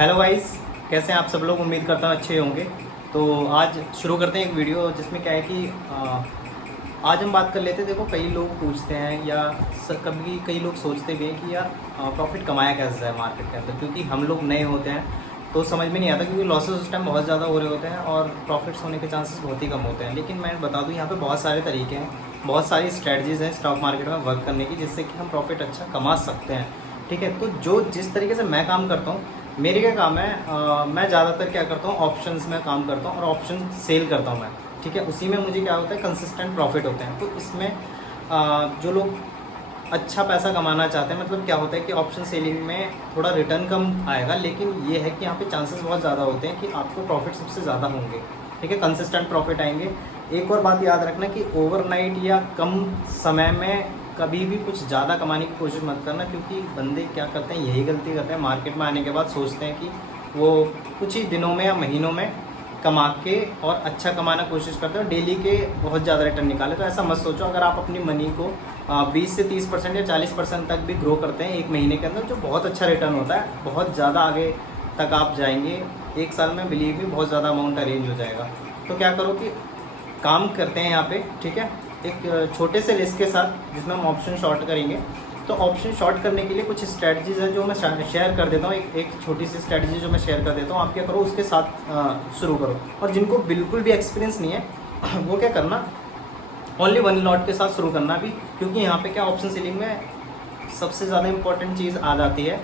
Hello guys, कैसे हैं आप सब लोग। उम्मीद करता हूँ अच्छे होंगे। तो आज शुरू करते हैं एक वीडियो जिसमें क्या है कि आज हम बात कर लेते हैं। देखो, कई लोग पूछते हैं या कभी कई लोग सोचते भी हैं कि यार प्रॉफिट कमाया कैसे जाए मार्केट के अंदर, क्योंकि हम लोग नए होते हैं तो समझ में नहीं आता, क्योंकि लॉसेस उस टाइम बहुत ज़्यादा हो रहे होते हैं और प्रॉफिट्स होने के चांसेस बहुत ही कम होते हैं। लेकिन मैं बता दूँ, यहाँ पे बहुत सारे तरीके हैं, बहुत सारी स्ट्रेटजीज़ हैं स्टॉक मार्केट में वर्क करने की, जिससे कि हम प्रॉफिट अच्छा कमा सकते हैं। ठीक है, तो जो जिस तरीके से मैं काम करता हूँ, मेरे क्या काम है, मैं ज़्यादातर क्या करता हूँ, ऑप्शंस में काम करता हूँ और ऑप्शन सेल करता हूँ मैं। ठीक है, उसी में मुझे क्या होता है, कंसिस्टेंट प्रॉफिट होते हैं। तो इसमें जो लोग अच्छा पैसा कमाना चाहते हैं, मतलब क्या होता है कि ऑप्शन सेलिंग में थोड़ा रिटर्न कम आएगा, लेकिन ये है कि यहाँ पे चांसेस बहुत ज़्यादा होते हैं कि आपको प्रॉफिट सबसे ज़्यादा होंगे। ठीक है, कंसिस्टेंट प्रॉफिट आएंगे। एक और बात याद रखना कि ओवरनाइट या कम समय में कभी भी कुछ ज़्यादा कमाने की कोशिश मत करना, क्योंकि बंदे क्या करते हैं, यही गलती करते हैं, मार्केट में आने के बाद सोचते हैं कि वो कुछ ही दिनों में या महीनों में कमा के और अच्छा कमाना कोशिश करते हैं, डेली के बहुत ज़्यादा रिटर्न निकाले। तो ऐसा मत सोचो। अगर आप अपनी मनी को 20 से 30% या 40% तक भी ग्रो करते हैं एक महीने के अंदर, जो बहुत अच्छा रिटर्न होता है, बहुत ज़्यादा आगे तक आप जाएंगे। एक साल में बिलीव भी बहुत ज़्यादा अमाउंट अरेंज हो जाएगा। तो क्या करो कि काम करते हैं यहाँ पे, ठीक है, एक छोटे से लिस्ट के साथ जिसमें हम ऑप्शन शॉर्ट करेंगे। तो ऑप्शन शॉर्ट करने के लिए कुछ स्ट्रैटेजीज़ हैं जो मैं शेयर कर देता हूँ। एक छोटी सी स्ट्रैटेजी जो मैं शेयर कर देता हूँ, आप क्या करो, उसके साथ शुरू करो। और जिनको बिल्कुल भी एक्सपीरियंस नहीं है वो क्या करना, ओनली वन लॉट के साथ शुरू करना भी, क्योंकि यहाँ पे क्या ऑप्शन सेलिंग में सबसे ज़्यादा इंपॉर्टेंट चीज़ आ जाती है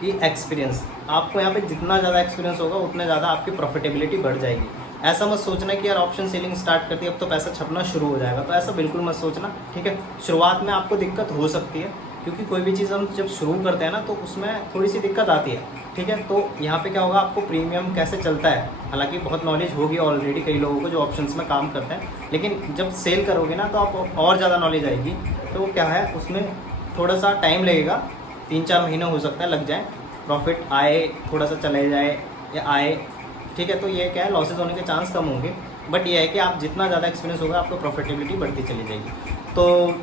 कि एक्सपीरियंस। आपको यहाँ पे जितना ज़्यादा एक्सपीरियंस होगा उतने ज़्यादा आपकी प्रॉफिटेबिलिटी बढ़ जाएगी। ऐसा मत सोचना कि यार ऑप्शन सेलिंग स्टार्ट करती है अब तो पैसा छपना शुरू हो जाएगा, तो ऐसा बिल्कुल मत सोचना। ठीक है, शुरुआत में आपको दिक्कत हो सकती है, क्योंकि कोई भी चीज़ हम जब शुरू करते हैं ना तो उसमें थोड़ी सी दिक्कत आती है। ठीक है, तो यहाँ पे क्या होगा, आपको प्रीमियम कैसे चलता है, हालांकि बहुत नॉलेज होगी ऑलरेडी कई लोगों को जो ऑप्शंस में काम करते हैं, लेकिन जब सेल करोगे ना तो आप और ज़्यादा नॉलेज आएगी। तो क्या है, उसमें थोड़ा सा टाइम लगेगा, 3-4 महीने हो सकता है लग जाए, प्रॉफिट आए, थोड़ा सा चले जाए या आए। ठीक है, तो ये क्या है, लॉसेज होने के चांस कम होंगे, बट ये है कि आप जितना ज़्यादा एक्सपीरियंस होगा आपको प्रॉफिटेबिलिटी बढ़ती चली जाएगी। तो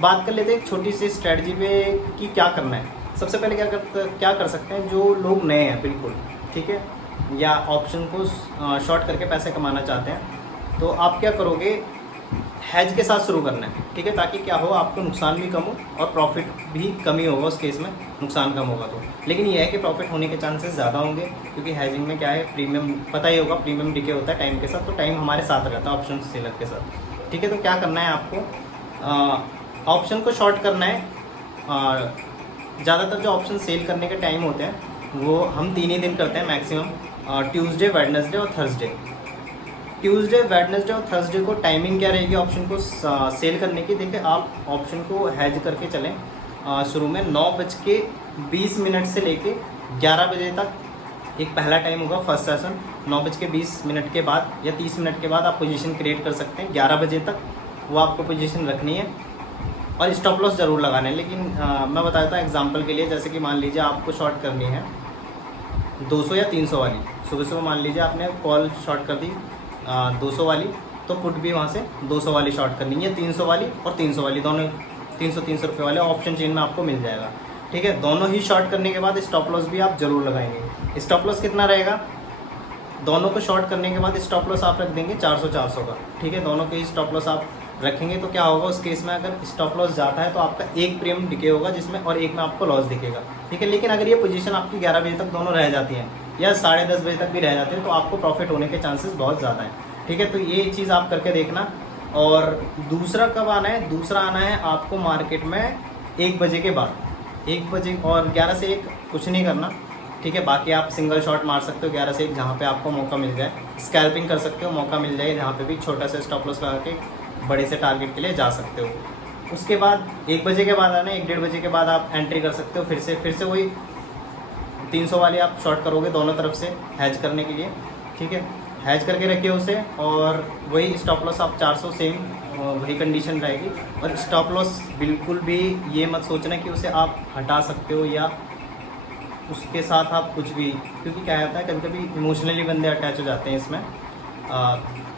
बात कर लेते हैं एक छोटी सी स्ट्रेटजी पे कि क्या करना है। सबसे पहले क्या कर सकते हैं जो लोग नए हैं बिल्कुल, ठीक है, या ऑप्शन को शॉर्ट करके पैसे कमाना चाहते हैं, तो आप क्या करोगे, हैज के साथ शुरू करना है। ठीक है, ताकि क्या हो, आपको नुकसान भी कम हो और प्रॉफिट भी कम ही होगा उस केस में, नुकसान कम होगा तो। लेकिन ये है कि प्रॉफिट होने के चांसेस ज़्यादा होंगे, क्योंकि हैजिंग में क्या है, प्रीमियम पता ही होगा, प्रीमियम डिके होता है टाइम के साथ, तो टाइम हमारे साथ रहता है ऑप्शन सेलर के साथ। ठीक है, तो क्या करना है आपको, ऑप्शन को शॉर्ट करना है। ज़्यादातर जो ऑप्शन सेल करने के टाइम होते हैं वो हम 3 ही दिन करते हैं मैक्सिमम, ट्यूसडे, वेडनेसडे और थर्सडे। ट्यूसडे, वेडनेसडे और थर्सडे को टाइमिंग क्या रहेगी ऑप्शन को सेल करने की। देखिए, आप ऑप्शन को हैज करके चलें। शुरू में 9:20 से लेके 11 बजे तक एक पहला टाइम होगा, फर्स्ट सेशन। 9:20 के बाद या 30 मिनट के बाद आप पोजीशन क्रिएट कर सकते हैं। 11 बजे तक वो आपको पोजीशन रखनी है और स्टॉप लॉस ज़रूर लगाना है। लेकिन मैं बता देता हूँ एग्जांपल के लिए, जैसे कि मान लीजिए आपको शॉर्ट करनी है 200 या 300 वाली। सुबह सुबह मान लीजिए आपने कॉल शॉर्ट कर दी 200 वाली, तो पुट भी वहाँ से 200 वाली शॉर्ट करनी है। 300 वाली और 300 वाली, दोनों 300 रुपये वाले ऑप्शन चेन में आपको मिल जाएगा। ठीक है, दोनों ही शॉर्ट करने के बाद स्टॉप लॉस भी आप जरूर लगाएंगे। स्टॉप लॉस कितना रहेगा, दोनों को शॉर्ट करने के बाद स्टॉप लॉस आप रख देंगे 400 का। ठीक है, दोनों के ही स्टॉप लॉस आप रखेंगे। तो क्या होगा उस केस में, अगर स्टॉप लॉस जाता है तो आपका एक प्रीमियम डिके होगा जिसमें, और एक में आपको लॉस दिखेगा। ठीक है, लेकिन अगर ये पोजीशन आपकी 11 बजे तक दोनों रह जाती हैं या 10:30 बजे तक भी रह जाते हैं, तो आपको प्रॉफिट होने के चांसेस बहुत ज़्यादा हैं। ठीक है, तो ये चीज़ आप करके देखना। और दूसरा कब आना है, दूसरा आना है आपको मार्केट में 1 बजे के बाद। 1 बजे और 11 से 1 कुछ नहीं करना। ठीक है, बाकी आप सिंगल शॉट मार सकते हो 11 से 1, जहाँ पे आपको मौका मिल जाए। स्कैल्पिंग कर सकते हो, मौका मिल जाए जहाँ पे भी, छोटा सा स्टॉप लॉस लगा के बड़े से टारगेट के लिए जा सकते हो। उसके बाद 1 बजे के बाद आना है, 1-1:30 बजे के बाद आप एंट्री कर सकते हो। फिर से वही 300 वाली आप शॉर्ट करोगे दोनों तरफ से हैज करने के लिए। ठीक है, हैज करके रखिए उसे, और वही स्टॉप लॉस आप 400, सेम वही कंडीशन रहेगी। और स्टॉप लॉस बिल्कुल भी ये मत सोचना कि उसे आप हटा सकते हो या उसके साथ आप कुछ भी, क्योंकि क्या होता है कभी कभी इमोशनली बंदे अटैच हो जाते हैं इसमें,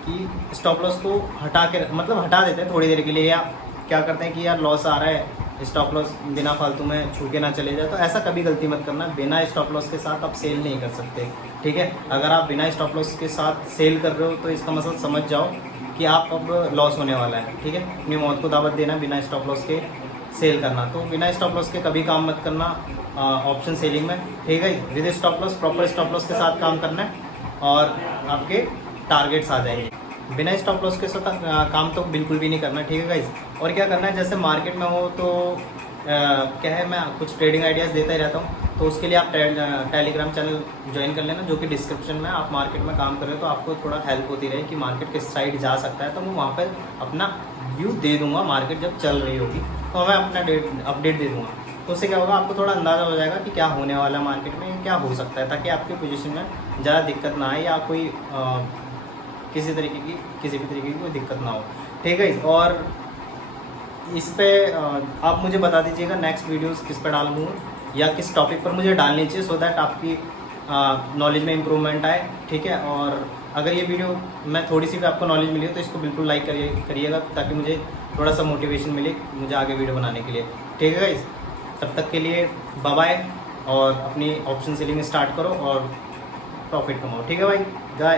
कि स्टॉप लॉस को हटा के, मतलब हटा देते हैं थोड़ी देर के लिए, या क्या करते हैं कि यार लॉस आ रहा है स्टॉप लॉस बिना फालतू में छू के ना चले जाए। तो ऐसा कभी गलती मत करना, बिना स्टॉप लॉस के साथ आप सेल नहीं कर सकते, ठीक है। अगर आप बिना स्टॉप लॉस के साथ सेल कर रहे हो तो इसका मतलब समझ जाओ कि आप अब लॉस होने वाला है, ठीक है। अपनी मौत को दावत देना, बिना स्टॉप लॉस के सेल करना। तो बिना स्टॉप लॉस के कभी काम मत करना ऑप्शन सेलिंग में, ठीक है। With stop loss, proper stop loss के साथ काम करना है और आपके टारगेट्स आ जाएंगे। बिना स्टॉप लॉस के साथ काम तो बिल्कुल भी नहीं करना, ठीक है गाइस। और क्या करना है, जैसे मार्केट में हो तो क्या है, मैं कुछ ट्रेडिंग आइडियाज़ देता ही रहता हूँ, तो उसके लिए आप टेलीग्राम चैनल ज्वाइन कर लेना, जो कि डिस्क्रिप्शन में। आप मार्केट में काम कर रहे हो तो आपको थोड़ा हेल्प होती रहे कि मार्केट किस साइड जा सकता है, तो मैं वहाँ पर अपना व्यू दे दूँगा। मार्केट जब चल रही होगी तो मैं अपना अपडेट दे दूँगा, तो उससे क्या होगा, आपको थोड़ा अंदाज़ा हो जाएगा कि क्या होने वाला है मार्केट में, क्या हो सकता है, ताकि आपकी पोजीशन में ज़्यादा दिक्कत ना आए या कोई किसी भी तरीके की कोई दिक्कत ना हो, ठीक है। और इस पे आप मुझे बता दीजिएगा नेक्स्ट वीडियोस किस पे डालूँ या किस टॉपिक पर मुझे डालनी चाहिए, सो दैट आपकी नॉलेज में इम्प्रूवमेंट आए, ठीक है। और अगर ये वीडियो में थोड़ी सी भी आपको नॉलेज मिली हो तो इसको बिल्कुल लाइक करिएगा, ताकि मुझे थोड़ा सा मोटिवेशन मिले मुझे आगे वीडियो बनाने के लिए, ठीक है गाइस। तब तक के लिए बाय बाय, और अपनी ऑप्शन सेलिंग स्टार्ट करो और प्रॉफिट कमाओ, ठीक है भाई। बाय।